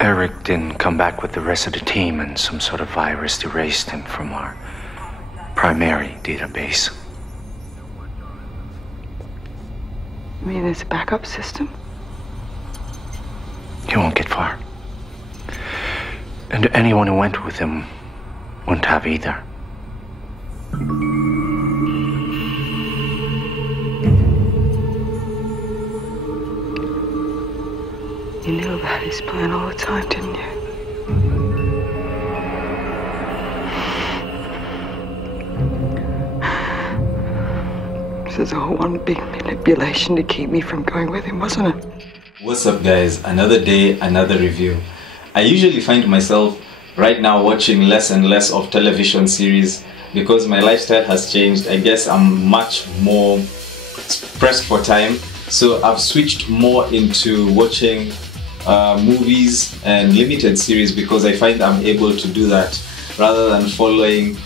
Eric didn't come back with the rest of the team, and some sort of virus erased him from our primary database. You mean there's a backup system? He won't get far. And anyone who went with him wouldn't have either. You knew about his plan all the time, didn't you? This is all one big manipulation to keep me from going with him, wasn't it? What's up, guys? Another day, another review. I usually find myself right now watching less and less of television series because my lifestyle has changed. I guess I'm much more pressed for time, so I've switched more into watching movies and limited series because I find I'm able to do that rather than following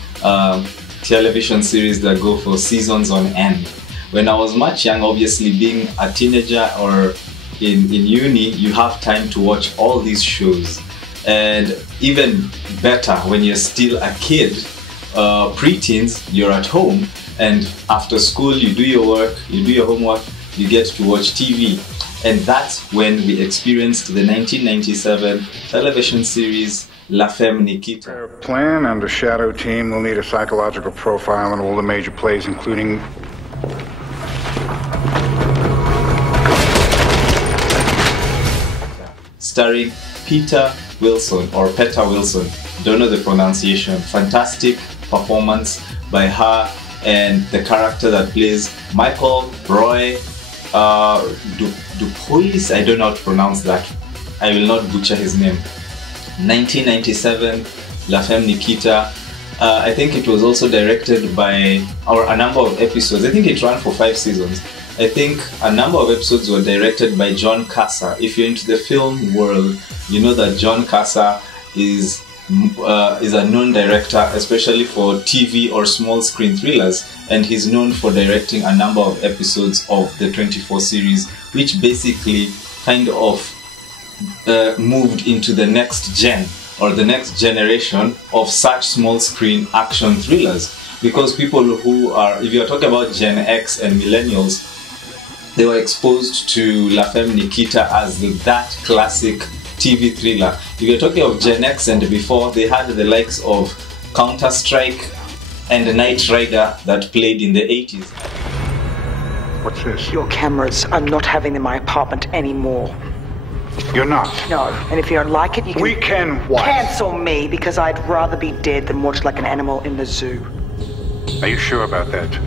television series that go for seasons on end. When I was much young, obviously being a teenager or in uni, you have time to watch all these shows. And even better when you're still a kid, pre-teens, you're at home, and after school you do your work, you do your homework, you get to watch TV. And that's when we experienced the 1997 television series La Femme Nikita. Plan and the shadow team will need a psychological profile on all the major plays, including starring Peter Wilson or Peter Wilson. Don't know the pronunciation. Fantastic performance by her and the character that plays Michael Roy Dupuis. I don't know how to pronounce that. I will not butcher his name. 1997, La Femme Nikita. I think it was also directed by, or a number of episodes. I think it ran for 5 seasons. I think a number of episodes were directed by John Casa. If you're into the film world, you know that John Casa is a known director, especially for TV or small screen thrillers, and he's known for directing a number of episodes of the 24 series, which basically kind of moved into the next gen or the next generation of such small screen action thrillers. Because people who are, if you're talking about Gen X and millennials, they were exposed to La Femme Nikita as that classic TV thriller. If you're talking of Gen X and before, they had the likes of Counter-Strike and Knight Rider that played in the 80s. what's this? Your cameras. I'm not having them in my apartment anymore. You're not. No, and if you don't like it, you can... We can what? Cancel me, because I'd rather be dead than watched like an animal in the zoo. Are you sure about that?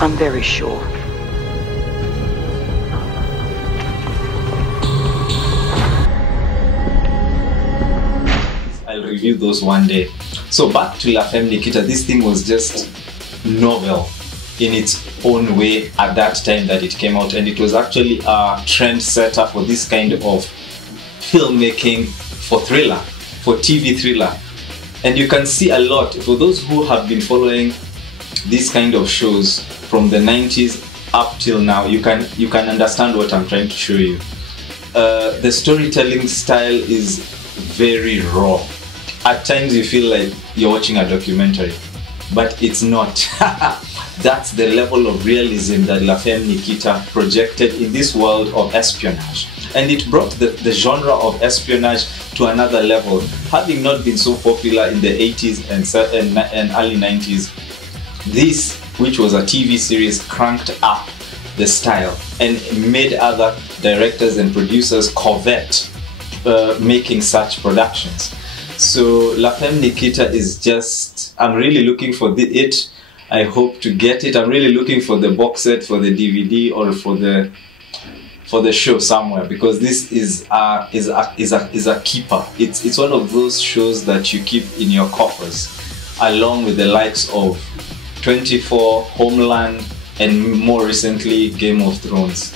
I'm very sure. I'll review those one day. So back to La Femme Nikita, this thing was just novel in its own way at that time that it came out, and it was actually a trend setter for this kind of filmmaking for thriller, for TV thriller. And you can see a lot, for those who have been following these kind of shows from the 90s up till now, you can understand what I'm trying to show you. The storytelling style is very raw. At times you feel like you're watching a documentary, but it's not. That's the level of realism that La Femme Nikita projected in this world of espionage. And it brought the genre of espionage to another level. Having not been so popular in the 80s and early 90s, this, which was a TV series, cranked up the style and made other directors and producers covet making such productions. So La Femme Nikita is just, I'm really looking for it. I hope to get it. I'm really looking for the box set, for the DVD, or for the show somewhere, because this is a keeper. It's one of those shows that you keep in your coffers, along with the likes of 24, Homeland, and more recently Game of Thrones.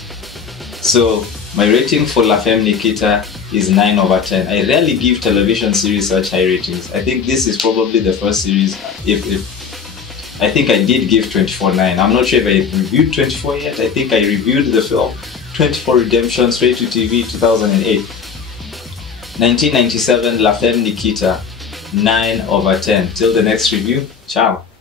So my rating for La Femme Nikita is 9 over 10. I rarely give television series such high ratings. I think this is probably the first series, I think I did give 24 9. I'm not sure if I reviewed 24 yet. I think I reviewed the film 24 Redemption straight to TV 2008. 1997 La Femme Nikita, 9/10. Till the next review, ciao.